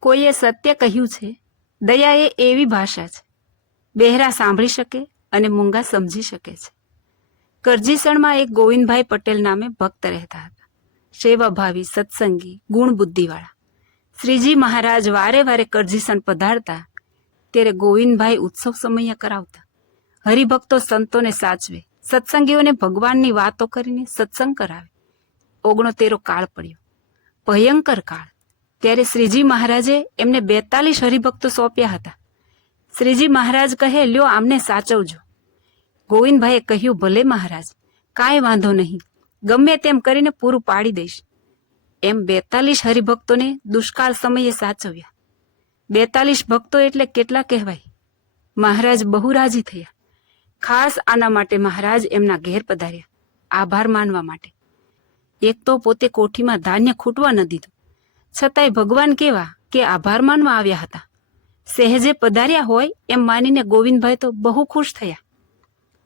કોઈએ સત્ય કહ્યું છે દયા એ એવી ભાષા છે. બહેરા સાંભળી શકે અને મૂંગા સમજી શકે છે. કરજીસણમાં એક ગોવિંદભાઈ પટેલ નામે ભક્ત રહેતા હતા. સેવાભાવી, સત્સંગી, ગુણ બુદ્ધિવાળા. શ્રીજી મહારાજ વારે વારે કરજીસણ પધારતા, ત્યારે ગોવિંદભાઈ ઉત્સવ સમય કરાવતા. હરિભક્તો સંતોને સાચવે, સત્સંગીઓને ભગવાનની વાતો કરીને સત્સંગ કરાવે. ઓગણો તેરો કાળ પડ્યો. ભયંકર કાળ. ત્યારે શ્રીજી મહારાજે એમને બેતાલીસ હરિભક્તો સોંપ્યા હતા. શ્રીજી મહારાજ કહે, લ્યો, આમને સાચવજો. ગોવિંદભાઈએ કહ્યું, ભલે મહારાજ, કાંઈ વાંધો નહીં. ગમે તેમ કરીને પૂરું પાડી દઈશ. એમ બેતાલીસ હરિભક્તોને દુષ્કાળ સમયે સાચવ્યા. બેતાલીસ ભક્તો એટલે કેટલા કહેવાય? મહારાજ બહુ રાજી થયા. ખાસ આના માટે મહારાજ એમના ઘેર પધાર્યા. આભાર માનવા માટે. એક તો પોતે કોઠીમાં ધાન્ય ખૂટવા ન દીધું. છતાંય ભગવાન કેવા કે આભાર માનવા આવ્યા હતા. સહેજે પધાર્યા હોય એમ માનીને ગોવિંદભાઈ તો બહુ ખુશ થયા.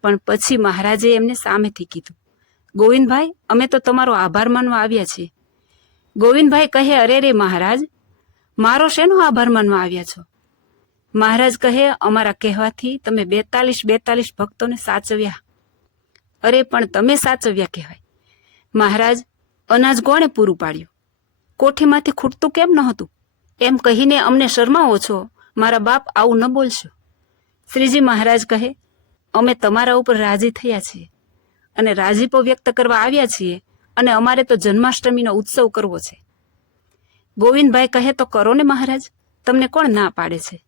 પણ પછી મહારાજે એમને સામેથી કીધું, ગોવિંદભાઈ, અમે તો તમારો આભાર માનવા આવ્યા છીએ. ગોવિંદભાઈ કહે, અરે રે મહારાજ, મારો શેનો આભાર માનવા આવ્યા છો? મહારાજ કહે, અમારા કહેવાથી તમે બેતાલીસ બેતાલીસ ભક્તોને સાચવ્યા. અરે, પણ તમે સાચવ્યા કહેવાય. મહારાજ, અનાજ કોણે પૂરું પાડ્યું? કોઠીમાંથી ખૂટતું કેમ નહોતું? એમ કહીને અમને શરમાવો છો. મારા બાપ આવું ન બોલશો. શ્રીજી મહારાજ કહે, અમે તમારા ઉપર રાજી થયા છીએ અને રાજીપો વ્યક્ત કરવા આવ્યા છીએ અને અમારે તો જન્માષ્ટમીનો ઉત્સવ કરવો છે. ગોવિંદભાઈ કહે, તો કરો ને મહારાજ, તમને કોણ ના પાડે છે?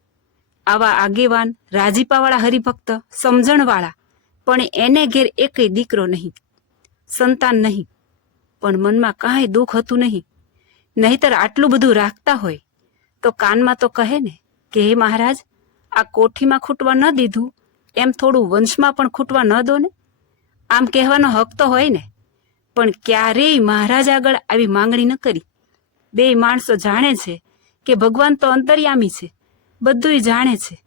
આવા આગેવાન, રાજીપાવાળા હરિભક્ત, સમજણવાળા, પણ એને ઘેર એકય દીકરો નહીં. સંતાન નહીં. પણ મનમાં કાંઈ દુઃખ હતું નહીં. નહીતર આટલું બધું રાખતા હોય, તો કાનમાં તો કહે ને કે, હે મહારાજ, આ કોઠીમાં ખૂટવા ન દીધું, એમ થોડું વંશમાં પણ ખૂટવા ન દો ને. આમ કહેવાનો હક તો હોય ને, પણ ક્યારેય મહારાજ આગળ આવી માંગણી ન કરી. બે માણસો જાણે છે કે ભગવાન તો અંતર્યામી છે, બધુંય જાણે છે,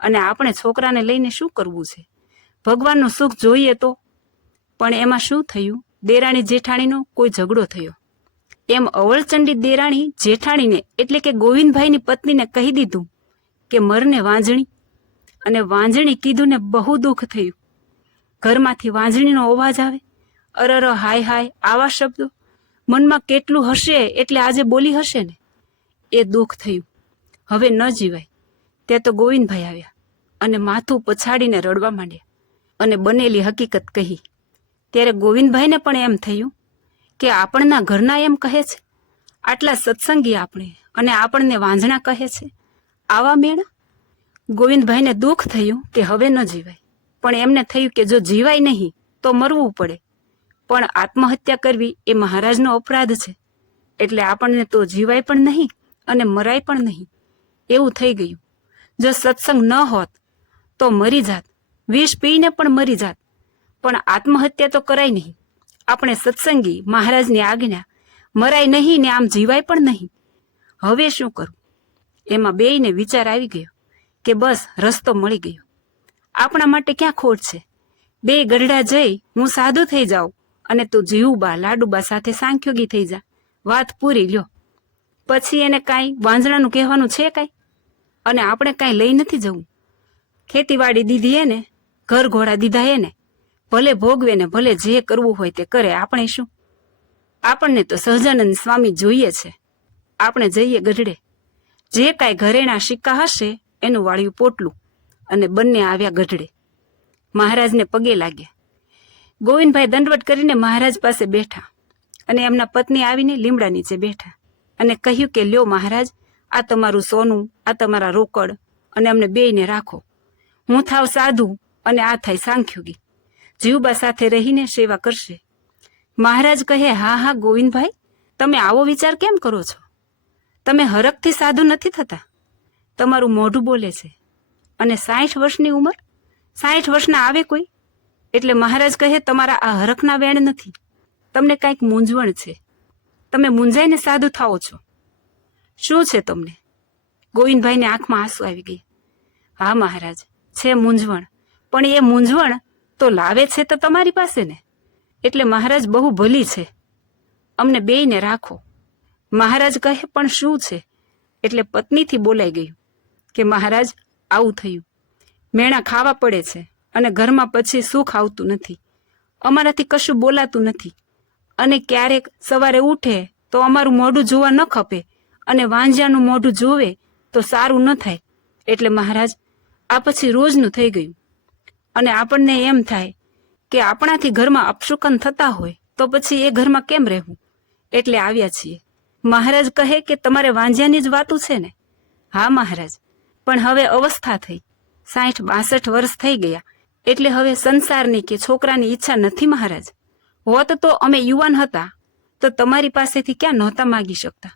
અને આપણે છોકરાને લઈને શું કરવું છે? ભગવાનનું સુખ જોઈએ તો. પણ એમાં શું થયું? દેરાણી જેઠાણીનો કોઈ ઝઘડો થયો. એમ અવળચંડી દેરાણી જેઠાણીને એટલે કે ગોવિંદભાઈની પત્નીને કહી દીધું કે મરને વાંજણી અને વાંજણી કીધું ને બહુ દુઃખ થયું. ઘરમાંથી વાંજણીનો અવાજ આવે. અરર હાય હાય આવા શબ્દો. મનમાં કેટલું હશે એટલે આજે બોલી હશે ને? એ દુઃખ થયું. હવે ન જીવાય. ત્યાં તો ગોવિંદભાઈ આવ્યા અને માથું પછાડીને રડવા માંડ્યા. અને બનેલી હકીકત કહી. ત્યારે ગોવિંદભાઈને પણ એમ થયું કે આપણના ઘરના એમ કહે છે? આટલા સત્સંગી આપણે અને આપણને વાંઝણા કહે છે? આવા મેળા? ગોવિંદભાઈને દુઃખ થયું કે હવે ન જીવાય. પણ એમને થયું કે જો જીવાય નહીં, તો મરવું પડે. પણ આત્મહત્યા કરવી એ મહારાજનો અપરાધ છે. એટલે આપણને તો જીવાય પણ નહીં અને મરાય પણ નહીં. એવું થઈ ગયું. જો સત્સંગ ન હોત, તો મરી જાત. વિષ પીને પણ મરી જાત. પણ આત્મહત્યા તો કરાય નહીં. આપણે સત્સંગી મહારાજની આજ્ઞા, મરાય નહીં ને આમ જીવાય પણ નહીં. હવે શું કરું? એમાં બેયને વિચાર આવી ગયો કે બસ રસ્તો મળી ગયો. આપણા માટે ક્યાં ખોટ છે? બે ગરડા જઈ હું સાધુ થઈ જાઉં અને તું જીવુબા લાડુબા સાથે સાંખ્યોગી થઈ જા. વાત પૂરી લ્યો. પછી એને કાંઈ વાંજણાનું કહેવાનું છે કાંઈ? અને આપણે કાંઈ લઈ નથી જવું. ખેતીવાડી દીધી એને ઘર ઘોડા દીધા એને. ભલે ભોગવે ને ભલે જે કરવું હોય તે કરે, આપણે શું? આપણને તો સહજાનંદ સ્વામી જોઈએ છે. આપણે જઈએ ગઢડે. જે કાંઈ ઘરેણા સિક્કા હશે, એનું વાળ્યું પોટલું અને બંને આવ્યા ગઢડે. મહારાજને પગે લાગ્યા. ગોવિંદભાઈ દંડવટ કરીને મહારાજ પાસે બેઠા અને એમના પત્ની આવીને લીમડા નીચે બેઠા અને કહ્યું કે, લ્યો મહારાજ, આ તમારું સોનું, આ તમારા રોકડ અને અમને બેયને રાખો. હું થાવ સાધુ અને આ થાય સાંખ્યોગી. જીવબા સાથે રહીને સેવા કરશે. મહારાજ કહે, હા હા, ગોવિંદભાઈ, તમે આવો વિચાર કેમ કરો છો? તમે હરખથી સાધુ નથી થતા. તમારું મોઢું બોલે છે. અને સાઠ વર્ષની ઉંમર? સાઠ વર્ષના આવે કોઈ? એટલે મહારાજ કહે, તમારા આ હરખના વેણ નથી. તમને કાંઈક મૂંઝવણ છે. તમે મૂંઝાઈને સાધુ થાઓ છો. શું છે તમને? ગોવિંદભાઈને આંખમાં આંસુ આવી ગઈ. હા, મહારાજ, છે મૂંઝવણ. પણ એ મૂંઝવણ તો લાવે છે તો તમારી પાસે ને એટલે મહારાજ બહુ ભલી છે. અમને બેયને રાખો. મહારાજ કહે પણ શું છે? એટલે પત્નીથી બોલાઈ ગયું કે મહારાજ, આવું થયું. મેણા ખાવા પડે છે અને ઘરમાં પછી સુખ આવતું નથી. અમારાથી કશું બોલાતું નથી. અને ક્યારેક સવારે ઉઠે તો અમારું મોઢું જોવા ન ખપે અને વાંજાનું મોઢું જોવે તો સારું ન થાય. એટલે મહારાજ, આ પછી રોજનું થઈ ગયું. અને આપણને એમ થાય કે આપણાથી ઘરમાં અપશુકન થતા હોય તો પછી એ ઘરમાં કેમ રહેવું? એટલે આવ્યા છીએ. મહારાજ કહે કે તમારે વાંજ્યાની જ વાતું છે ને? હા, મહારાજ. પણ હવે અવસ્થા થઈ. સાઠ બાસઠ વર્ષ થઈ ગયા. એટલે હવે સંસારની કે છોકરાની ઈચ્છા નથી, મહારાજ. હોત તો અમે યુવાન હતા, તો તમારી પાસેથી ક્યાં નહોતા માગી શકતા?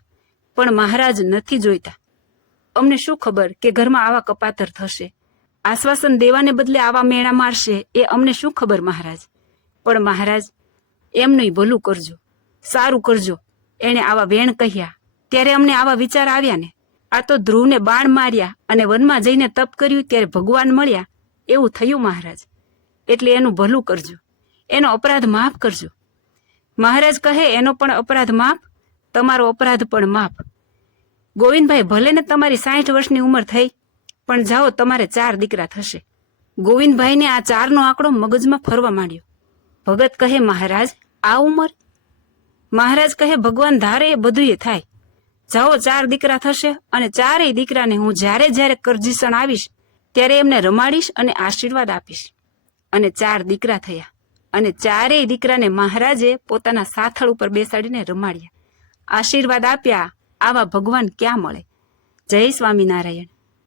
પણ મહારાજ નથી જોઈતા. અમને શું ખબર કે ઘરમાં આવા કપાતર થશે? આશ્વાસન દેવાને બદલે આવા મેળા મારશે એ અમને શું ખબર, મહારાજ? પણ મહારાજ એમનું ભલું કરજો, સારું કરજો. એણે આવા વેણ કહ્યા. ત્યારે અમને આવા વિચાર આવ્યા ને. આ તો ધ્રુવને બાણ માર્યા અને વનમાં જઈને તપ કર્યું ત્યારે ભગવાન મળ્યા. એવું થયું, મહારાજ. એટલે એનું ભલું કરજો. એનો અપરાધ માફ કરજો. મહારાજ કહે, એનો પણ અપરાધ માફ? તમારો અપરાધ પણ માફ. ગોવિંદભાઈ, ભલે ને તમારી સાઠ વર્ષની ઉંમર થઈ પણ જાઓ, તમારે ચાર દીકરા થશે. ગોવિંદભાઈને આ ચારનો આંકડો મગજમાં ફરવા માંડ્યો. ભગત કહે, મહારાજ, આ ઉંમર? મહારાજ કહે, ભગવાન ધારે એ બધું થાય. જાઓ, ચાર દીકરા થશે અને ચારેય દીકરાને હું જ્યારે જ્યારે કરજીસણ આવીશ, ત્યારે એમને રમાડીશ અને આશીર્વાદ આપીશ. અને ચાર દીકરા થયા. અને ચારેય દીકરાને મહારાજે પોતાના સાથળ ઉપર બેસાડીને રમાડ્યા. આશીર્વાદ આપ્યા, આવા ભગવાન ક્યાં મળે? જય સ્વામિનારાયણ.